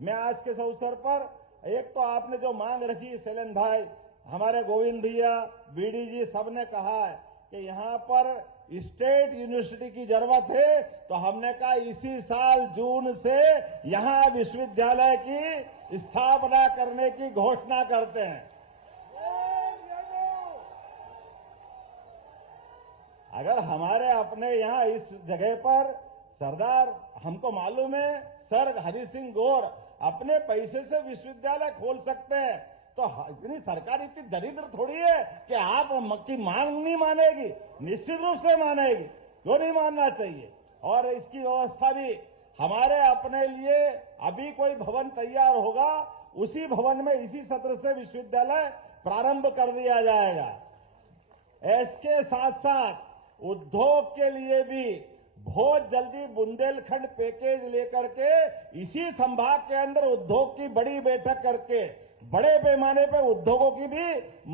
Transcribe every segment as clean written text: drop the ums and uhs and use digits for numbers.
मैं आज के इस अवसर पर एक तो आपने जो मांग रखी शैलेंद्र भाई, हमारे गोविंद भैया, बीडी जी सबने कहा है कि यहाँ पर स्टेट यूनिवर्सिटी की जरूरत है, तो हमने कहा इसी साल जून से यहाँ विश्वविद्यालय की स्थापना करने की घोषणा करते हैं। अगर हमारे अपने यहाँ इस जगह पर सरदार, हमको मालूम है सर हरि सिंह गौर अपने पैसे से विश्वविद्यालय खोल सकते हैं, तो इतनी सरकार इतनी दरिद्र थोड़ी है कि आप की मांग नहीं मानेगी, निश्चित रूप से मानेगी, क्यों नहीं मानना चाहिए। और इसकी व्यवस्था भी हमारे अपने लिए अभी कोई भवन तैयार होगा, उसी भवन में इसी सत्र से विश्वविद्यालय प्रारंभ कर दिया जाएगा। इसके साथ साथ उद्योग के लिए भी बहुत जल्दी बुंदेलखंड पैकेज लेकर के इसी संभाग के अंदर उद्योग की बड़ी बैठक करके बड़े पैमाने पर उद्योगों की भी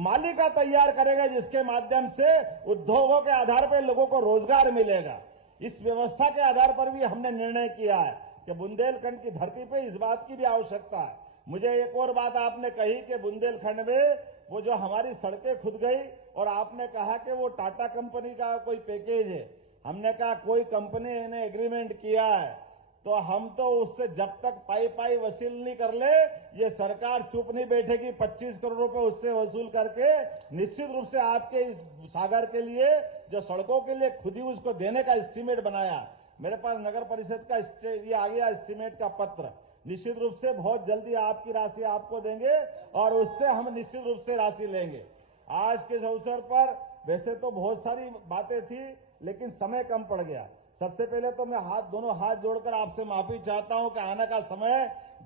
मालिका तैयार करेगा, जिसके माध्यम से उद्योगों के आधार पर लोगों को रोजगार मिलेगा। इस व्यवस्था के आधार पर भी हमने निर्णय किया है कि बुंदेलखंड की धरती पे इस बात की भी आवश्यकता है। मुझे एक और बात आपने कही कि बुंदेलखंड में वो जो हमारी सड़कें खुद गई, और आपने कहा कि वो टाटा कंपनी का कोई पैकेज है। हमने कहा कोई कंपनी ने एग्रीमेंट किया है तो हम तो उससे जब तक पाई वसूल नहीं कर ले, ये सरकार चुप नहीं बैठेगी। 25 करोड़ रुपए उससे वसूल करके निश्चित रूप से आपके इस सागर के लिए जो सड़कों के लिए खुद ही उसको देने का एस्टीमेट बनाया। मेरे पास नगर परिषद का ये आ गया एस्टीमेट का पत्र, निश्चित रूप से बहुत जल्दी आपकी राशि आपको देंगे और उससे हम निश्चित रूप से राशि लेंगे। आज के इस अवसर पर वैसे तो बहुत सारी बातें थी, लेकिन समय कम पड़ गया। सबसे पहले तो मैं दोनों हाथ जोड़कर आपसे माफी चाहता हूं कि आने का समय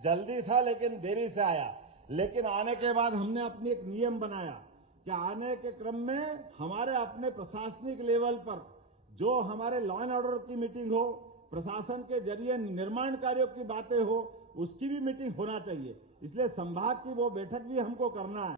जल्दी था लेकिन देरी से आया। लेकिन आने के बाद हमने अपनी एक नियम बनाया कि आने के क्रम में हमारे अपने प्रशासनिक लेवल पर जो हमारे लॉ एंड ऑर्डर की मीटिंग हो, प्रशासन के जरिए निर्माण कार्यों की बातें हो, उसकी भी मीटिंग होना चाहिए। इसलिए संभाग की वो बैठक भी हमको करना है।